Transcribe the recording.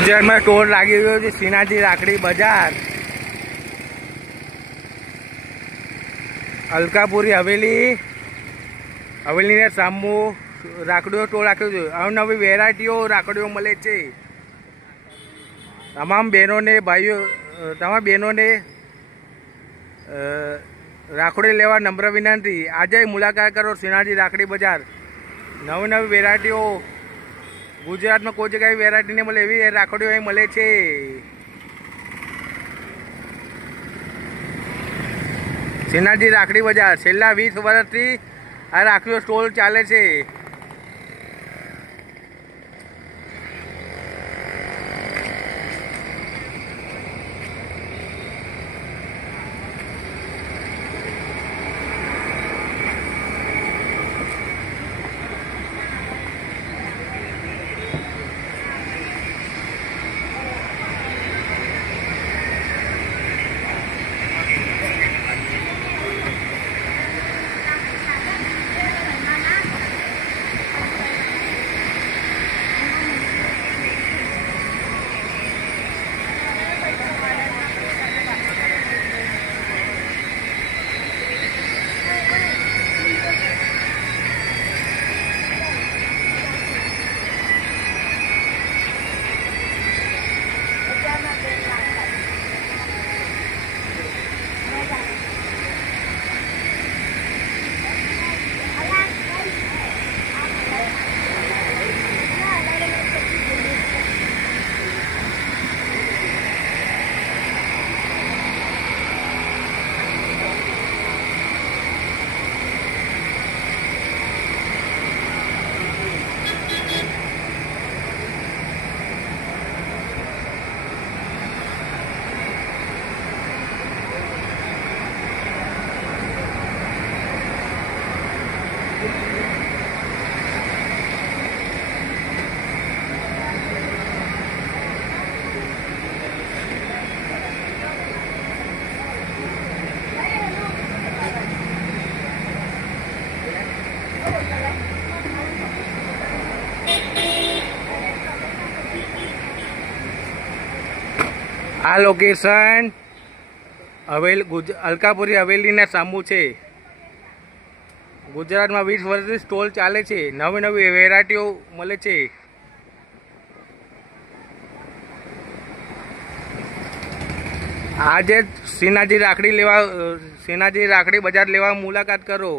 ગુજરાતમાં ટોલ લાગી ગયો છે શ્રીનાથજી રાખડી બજાર, અલકાપુરી હવેલીને સામુ રાખડીઓ ટોલ રાખ્યો છે। અવનવી વેરાયટીઓ રાખડીઓ મળે છે। તમામ બહેનોને રાખડી લેવા નમ્ર વિનંતી। આજે મુલાકાત કરો શ્રીનાથજી રાખડી બજાર। નવી વેરાયટીઓ ગુજરાતમાં કોઈ જગ્યાએ વેરાયટી નહીં મળે એવી રાખડીઓ અહીં મળે છે। શ્રીનાથજી રાખડી બજાર છેલ્લા 20 વર્ષથી આ રાખડીઓ સ્ટોલ ચાલે છે। આ લોકેશન અલકાપુરી હવેલીના સામુ છે। ગુજરાતમાં 20 વર્ષથી સ્ટોલ ચાલે છે। નવી વેરાયટીઓ મળે છે। આજે શ્રીનાથજી રાખડી બજાર લેવા મુલાકાત કરો।